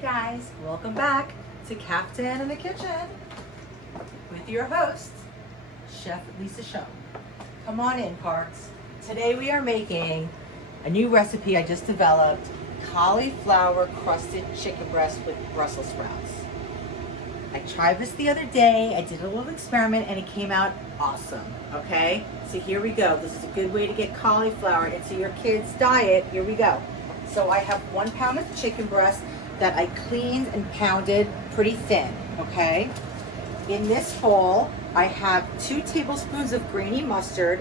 guys, welcome back to Kaftan in the Kitchen with your host, Chef Lisa Show. Come on in, Parks. Today we are making a new recipe I just developed, cauliflower crusted chicken breast with Brussels sprouts. I tried this the other day, I did a little experiment and it came out awesome, okay? So here we go. This is a good way to get cauliflower into your kids' diet. Here we go. So I have 1 pound of chicken breast that I cleaned and pounded pretty thin, okay? In this bowl, I have 2 tablespoons of grainy mustard,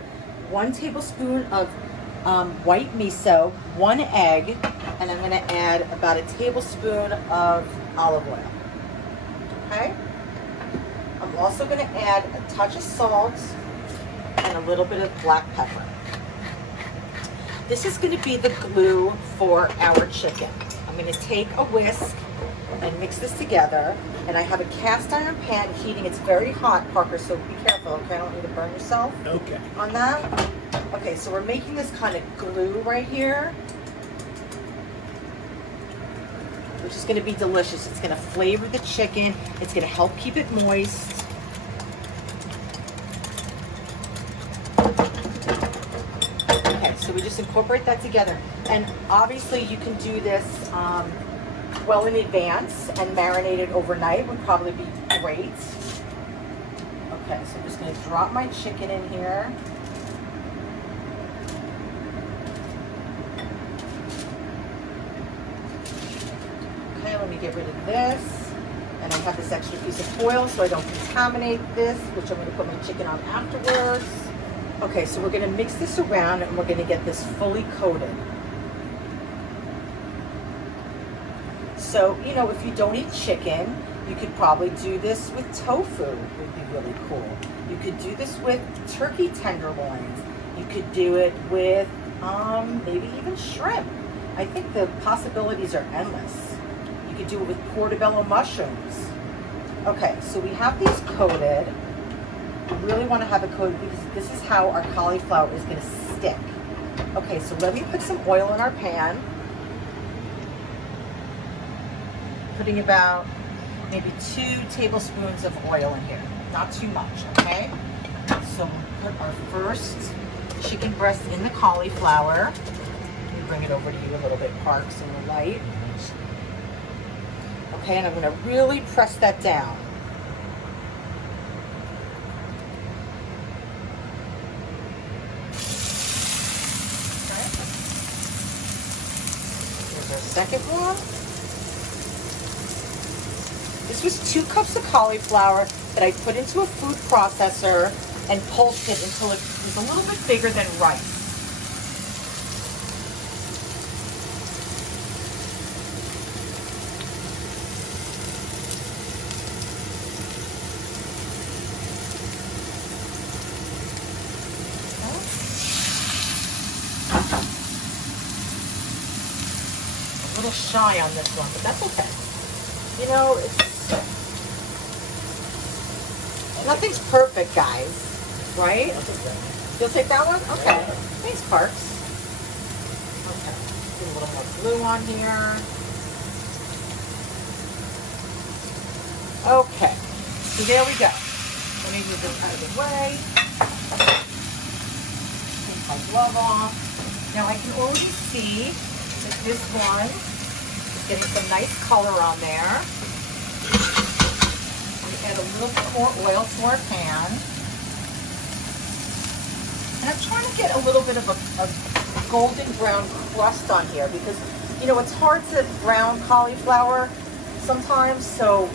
1 tablespoon of white miso, 1 egg, and I'm gonna add about a tablespoon of olive oil, okay? I'm also gonna add a touch of salt and a little bit of black pepper. This is gonna be the glue for our chicken. I'm gonna take a whisk and mix this together. And I have a cast iron pan heating. It's very hot, Parker, so be careful, okay? I don't want you to burn yourself on that. Okay, so we're making this kind of glue right here, which is gonna be delicious. It's gonna flavor the chicken. It's gonna help keep it moist. So we just incorporate that together. And obviously you can do this well in advance and marinate it overnight would probably be great. Okay, so I'm just gonna drop my chicken in here. Okay, let me get rid of this. And I have this extra piece of foil so I don't contaminate this, which I'm gonna put my chicken on afterwards. Okay, so we're gonna mix this around and we're gonna get this fully coated. So, you know, if you don't eat chicken, you could probably do this with tofu, would be really cool. You could do this with turkey tenderloins. You could do it with maybe even shrimp. I think the possibilities are endless. You could do it with portobello mushrooms. Okay, so we have these coated. We really want to have it coated because this is how our cauliflower is going to stick. Okay, so let me put some oil in our pan. Putting about maybe 2 tablespoons of oil in here. Not too much, okay? So we'll put our first chicken breast in the cauliflower. Let me bring it over to you a little bit, Parks, in the light. Okay, and I'm going to really press that down. Second one. This was 2 cups of cauliflower that I put into a food processor and pulsed it until it was a little bit bigger than rice. A little shy on this one, but that's okay. You know, nothing's perfect, guys, right? You'll take that one? Okay. Thanks, Parks. Okay. Get a little more glue on here. Okay. So there we go. Let me move this out of the way. Take my glove off. Now I can already see that this one is getting some nice color on there. We add a little bit more oil to our pan. And I'm trying to get a little bit of a golden brown crust on here because, you know, it's hard to brown cauliflower sometimes. So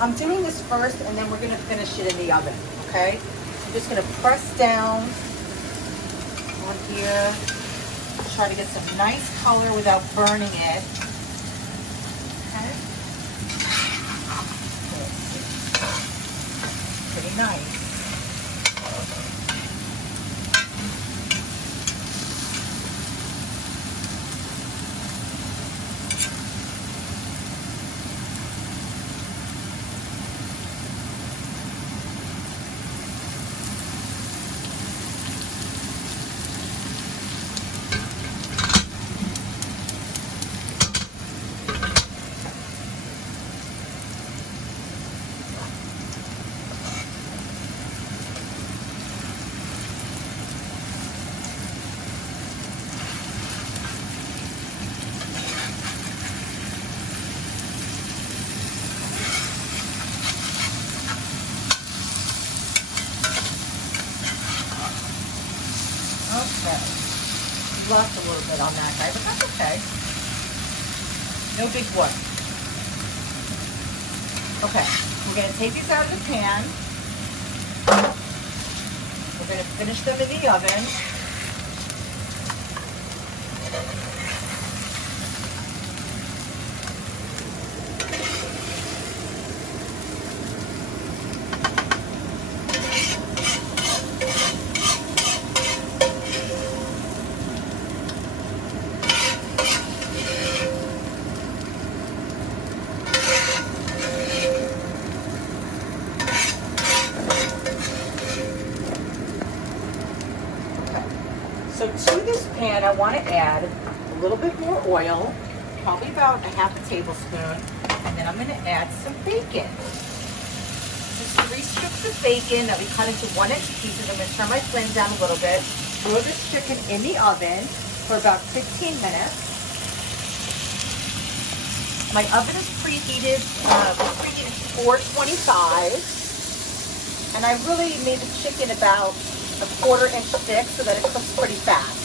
I'm doing this first and then we're going to finish it in the oven, okay? So I'm just going to press down on here. Try to get some nice color without burning it. Okay. Pretty nice. lost a little bit on that guy, but that's okay. No big whoop. Okay, we're going to take these out of the pan. We're going to finish them in the oven. So to this pan, I want to add a little bit more oil, probably about a half a tablespoon, and then I'm going to add some bacon. Just 3 strips of bacon that we cut into 1-inch pieces. I'm going to turn my flame down a little bit. Throw this chicken in the oven for about 15 minutes. My oven is preheated. We're preheated to 425, and I really made the chicken about a 1/4 inch thick so that it cooks pretty fast.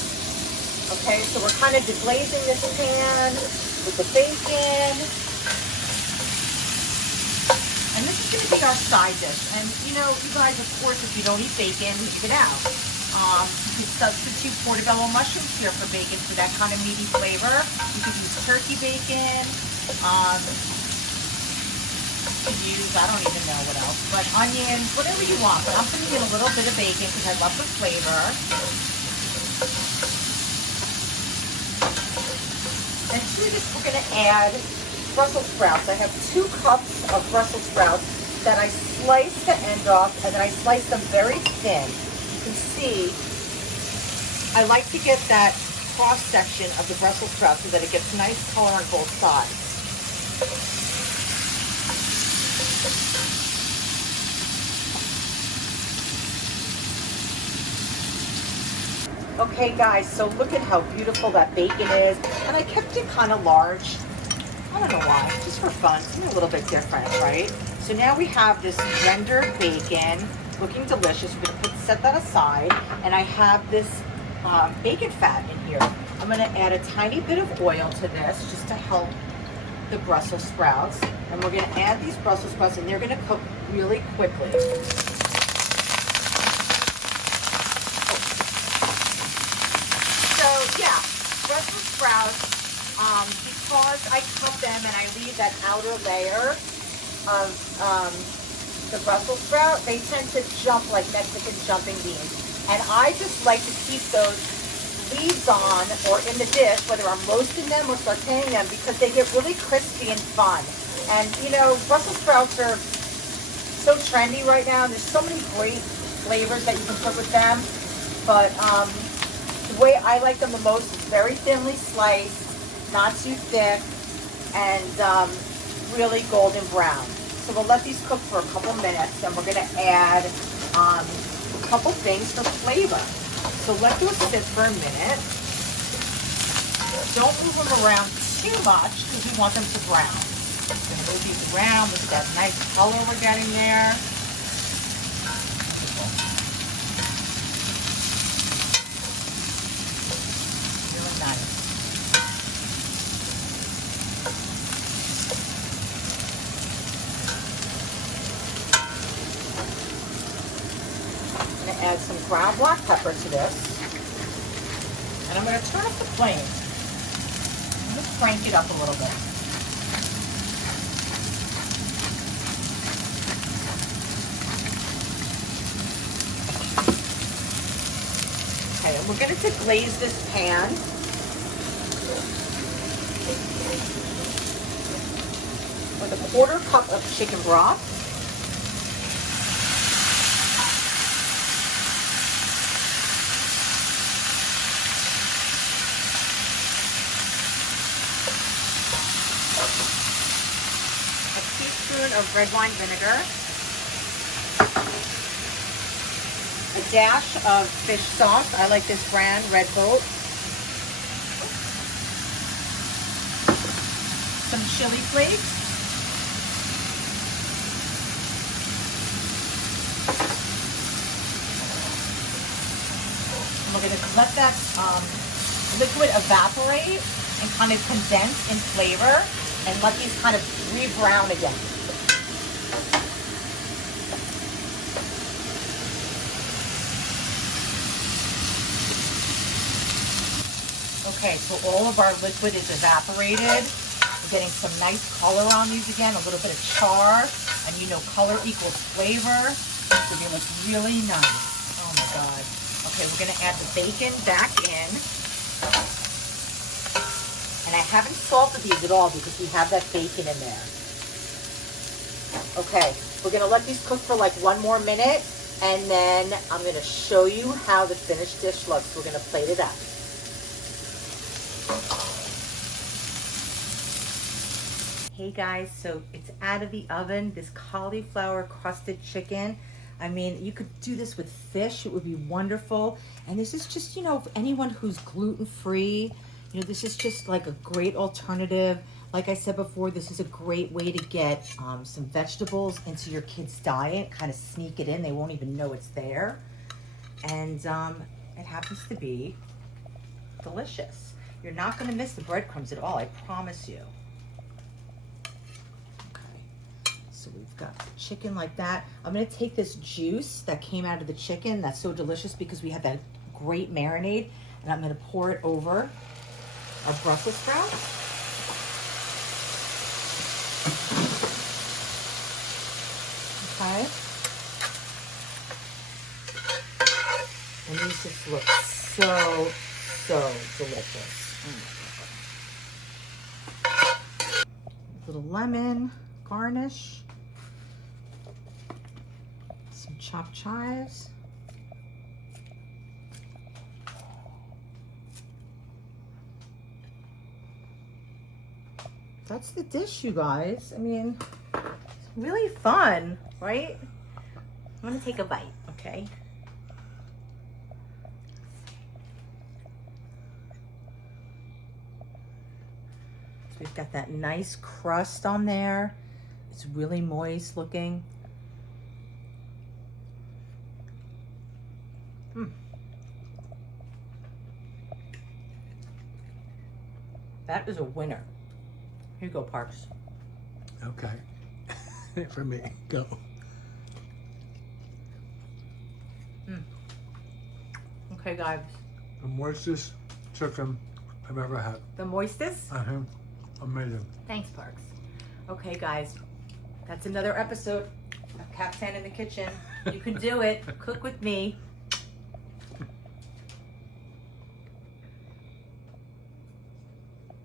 Okay, so we're kind of deglazing this pan with the bacon. And this is going to be our side dish. And you know, you guys, of course, if you don't eat bacon, leave it out. You can substitute portobello mushrooms here for bacon for that kind of meaty flavor. You can use turkey bacon. To use, I don't even know what else, but onions, whatever you want. But I'm putting in a little bit of bacon because I love the flavor. And to this, we're going to add Brussels sprouts. I have 2 cups of Brussels sprouts that I sliced the end off, and then I sliced them very thin. You can see, I like to get that cross section of the Brussels sprouts so that it gets nice color on both sides. Okay guys, so look at how beautiful that bacon is. And I kept it kind of large. I don't know why, just for fun, something a little bit different, right? So now we have this rendered bacon, looking delicious. We're gonna set that aside. And I have this bacon fat in here. I'm gonna add a tiny bit of oil to this just to help the Brussels sprouts. And we're gonna add these Brussels sprouts and they're gonna cook really quickly. Yeah, Brussels sprouts, because I cut them and I leave that outer layer of the Brussels sprout, they tend to jump like Mexican jumping beans. And I just like to keep those leaves on or in the dish, whether I'm roasting them or sauteing them, because they get really crispy and fun. And you know, Brussels sprouts are so trendy right now. There's so many great flavors that you can put with them. But the way I like them the most is very thinly sliced, not too thick, and really golden brown. So we'll let these cook for a couple minutes, and we're going to add a couple things for flavor. So let those sit for a minute. Don't move them around too much because we want them to brown. Just going to move these around with that nice color we're getting there. Add some ground black pepper to this, and I'm going to turn up the flame. I'm going to crank it up a little bit. Okay, and we're going to deglaze this pan. With a 1/4 cup of chicken broth. Of red wine vinegar, a dash of fish sauce. I like this brand, Red Boat. Some chili flakes. And we're going to let that liquid evaporate and kind of condense in flavor and let these kind of re-brown again. Okay, so all of our liquid is evaporated. We're getting some nice color on these again, a little bit of char, and you know color equals flavor. So they look really nice. Oh my God. Okay, we're gonna add the bacon back in. And I haven't salted these at all because we have that bacon in there. Okay, we're gonna let these cook for like 1 more minute, and then I'm gonna show you how the finished dish looks. We're gonna plate it up. Hey guys, so it's out of the oven, this cauliflower crusted chicken. I mean, you could do this with fish, it would be wonderful. And this is just, you know, for anyone who's gluten-free, you know, this is just like a great alternative. Like I said before, this is a great way to get some vegetables into your kids' diet, kind of sneak it in. They won't even know it's there. And it happens to be delicious. You're not gonna miss the breadcrumbs at all, I promise you. So we've got chicken like that. I'm gonna take this juice that came out of the chicken that's so delicious because we have that great marinade, and I'm gonna pour it over our Brussels sprouts. Okay. And these just look so, so delicious. A little lemon garnish. Some chopped chives. That's the dish, you guys. I mean, it's really fun, right? I'm gonna take a bite, okay? So we've got that nice crust on there. It's really moist looking. That is a winner. Here you go, Parks. Okay. For me, go. Okay, guys. The moistest chicken I've ever had. The moistest? Amazing. Thanks, Parks. Okay, guys. That's another episode of Kaftan in the Kitchen. You can do it. Cook with me.